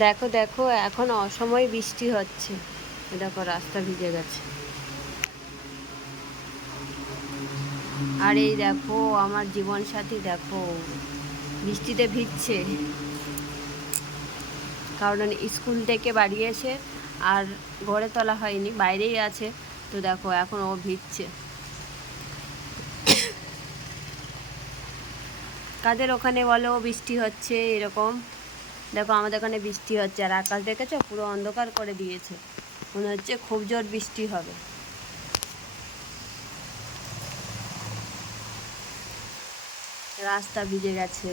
দেখো দেখো, এখন অসময় বৃষ্টি হচ্ছে। দেখো, রাস্তা ভিজে গেছে। আর এই দেখো, আমার জীবন সাথী দেখো, বৃষ্টিতে ভিজছে। কারণ স্কুল থেকে বাড়ি এসে আর ঘরে তোলা হয়নি, বাইরেই আছে। তো দেখো, এখন ও ভিজছে। কাদের ওখানে বলো, বৃষ্টি হচ্ছে এরকম? দেখো, আমাদের ওখানে বৃষ্টি হচ্ছে আর আকাশ দেখেছ? পুরো অন্ধকার করে দিয়েছে। মনে হচ্ছে খুব জোর বৃষ্টি হবে। রাস্তা ভিজে গেছে।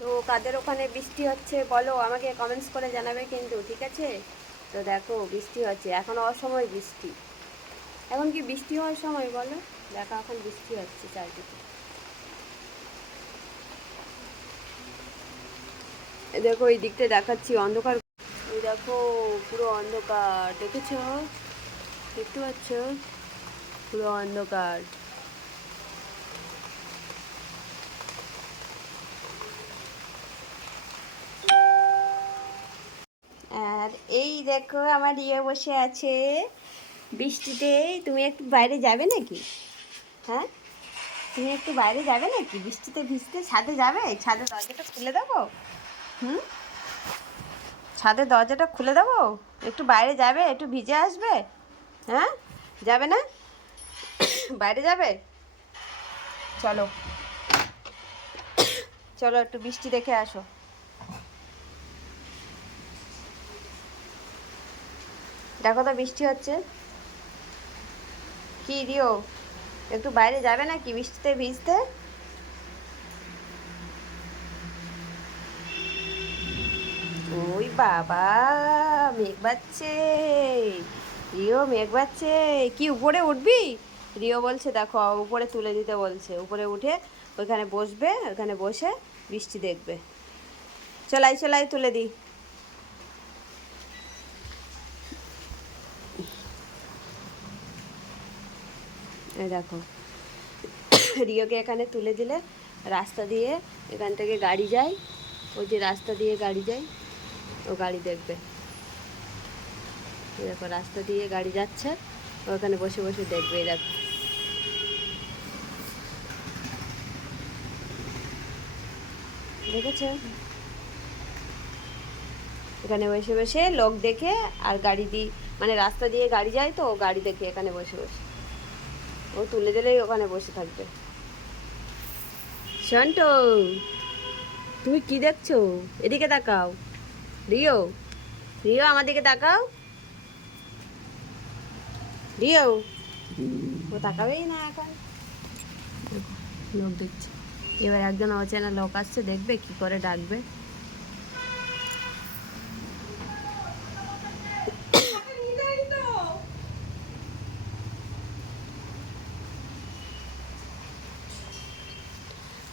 তো কাদের ওখানে বৃষ্টি হচ্ছে বলো? আমাকে কমেন্টস করে জানাবে কিন্তু, ঠিক আছে? তো দেখো, বৃষ্টি হচ্ছে। এখন অসময় বৃষ্টি। এখন কি বৃষ্টি হওয়ার সময় বলো? দেখো এখন বৃষ্টি হচ্ছে চারদিকে। দেখো, এই দিকটা দেখাচ্ছি অন্ধকার। দেখো, পুরো অন্ধকার। দেখেছ? দেখতে পাচ্ছ? পুরো অন্ধকার। আর এই দেখো, আমার ইয়ে বসে আছে। বৃষ্টিতে, তুমি একটু বাইরে যাবে নাকি? হ্যাঁ? তুমি একটু বাইরে যাবে নাকি? বৃষ্টিতে ভিজতে ছাদে যাবে? ছাদের দরজাটা খুলে দেবো? হুম? ছাদের দরজাটা খুলে দেবো? একটু বাইরে যাবে? একটু ভিজে আসবে? হ্যাঁ? যাবে না? বাইরে যাবে? চলো। চলো একটু বৃষ্টি দেখে আসো। দেখো তো বৃষ্টি হচ্ছে। কি দিও? একটু বাইরে যাবে না কি বৃষ্টিতে ভিজতে? ওই বাবা, মেঘ বাচ্ছে রিও, মেঘ বাচ্ছে কি, উপরে উঠবি? রিও বলছে, দেখো, উপরে তুলে দিতে বলছে। উপরে উঠে ওইখানে বসবে ওইখানে বসে বৃষ্টি দেখবে। চলাই চলাই, তুলে দিই দেখো। রিওকে এখানে তুলে দিলে, রাস্তা দিয়ে এখান থেকে গাড়ি যায়। ওই যে রাস্তা দিয়ে গাড়ি যায়, ও গাড়ি দেখবে। দেখো, রাস্তা দিয়ে গাড়ি যাচ্ছে ওখানে বসে বসে দেখবে দেখো। দেখেছ? এখানে বসে বসে লোক দেখে আর গাড়ি দিয়ে মানে রাস্তা দিয়ে গাড়ি যায় তো গাড়ি দেখে এখানে বসে বসে। ও তুলে দিলেই ওখানে বসে থাকবে। শন্ট তুমি কি দেখছ? এদিকে তাকাও। রিও রিও আমার দিকে তাকাও। রিও, ও তাকাবেই না এখন। লোক দেখছে। এবার একজন অচেনা লোক আসছে, দেখবে কি করে ডাকবে।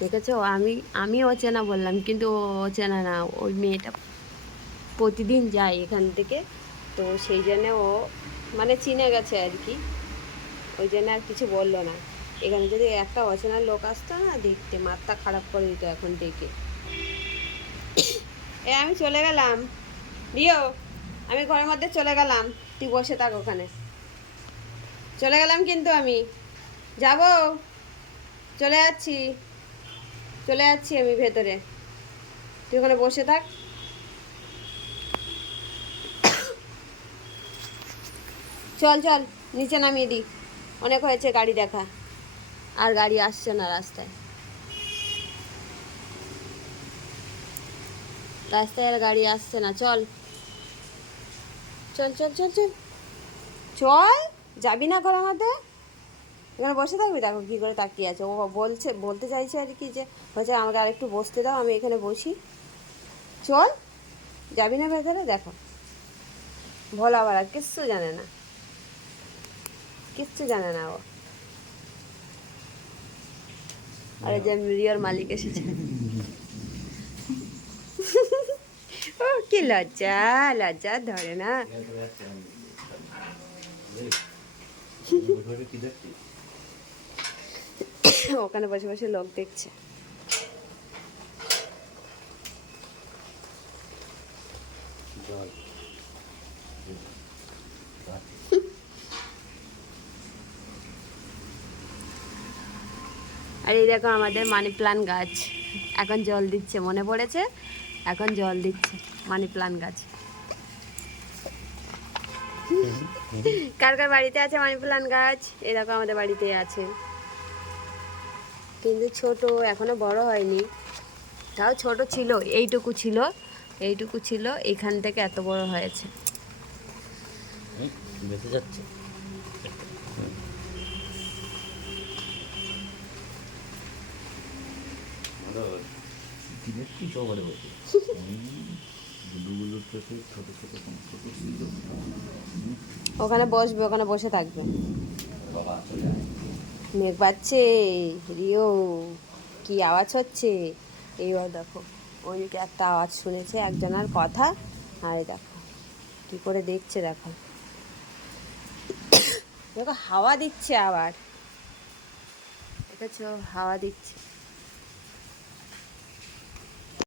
দেখেছ? আমি আমি অচেনা বললাম, কিন্তু অচেনা না। ওই মেয়েটা প্রতিদিন যায় এখান থেকে। তো সেই জন্য ও মানে চিনে গেছে আর কি। ওই জন্য আর কিছু বলল না। এখানে যদি একটা অচেনা লোক আসতো না, দেখতে মাথা খারাপ করে দিত এখন ডেকে এ, আমি চলে গেলাম। রিও, আমি ঘরের মধ্যে চলে গেলাম। তুই বসে থাক ওখানে। চলে গেলাম কিন্তু আমি। যাব? চলে যাচ্ছি। চলে যাচ্ছি আমি ভেতরে। তুই ওখানে বসে থাক। চল চল, নিচে নামিয়ে দিই অনেক হয়েছে গাড়ি দেখা। আর গাড়ি আসছে না রাস্তায়। রাস্তায় আর গাড়ি আসছে না। চল। চল চল চল চল। চল, যাবি না ঘরের মধ্যে এখানে বসে থাকবি? দেখো কী করে তাকিয়ে আছে। ও বলছে, বলতে চাইছে আর কি যে হচ্ছে আমাকে আর একটু বসতে দাও, আমি এখানে বসি। চল, যাবি না ভেতরে? দেখো। ভোলা বাড়া কিচ্ছু জানে না। কিচ্ছু জানে না ও। আরে যে রিওর মালিক এসেছে। ও, কি লজ্জা লজ্জা, ধরে না। ওখানে বসে বসে লোক দেখছে। আর এই দেখো আমাদের মানি প্লান্ট গাছ। এখন জল দিচ্ছে, মনে পড়েছে? এখন জল দিচ্ছে মানি প্লান্ট গাছ। কার কার বাড়িতে আছে মানি প্লান্ট গাছ? দেখো আমাদের বাড়িতে আছে। কিন্তু ছোট এখনও বড় হয়নি। তাও ছোট ছিল এইটুকু ছিল এইটুকু ছিল এখান থেকে এত বড় হয়েছে। বেঁচে যাচ্ছে। ওখানে বসবে ওখানে বসে থাকবে। মেঘ পাচ্ছে রিও কি আওয়াজ হচ্ছে? এইবার দেখো ওইদিকে একটা আওয়াজ শুনেছে একজনের কথা, আর দেখো, কি করে দেখছে দেখো। দেখো, হাওয়া দিচ্ছে আবার। দেখেছ হাওয়া দিচ্ছে।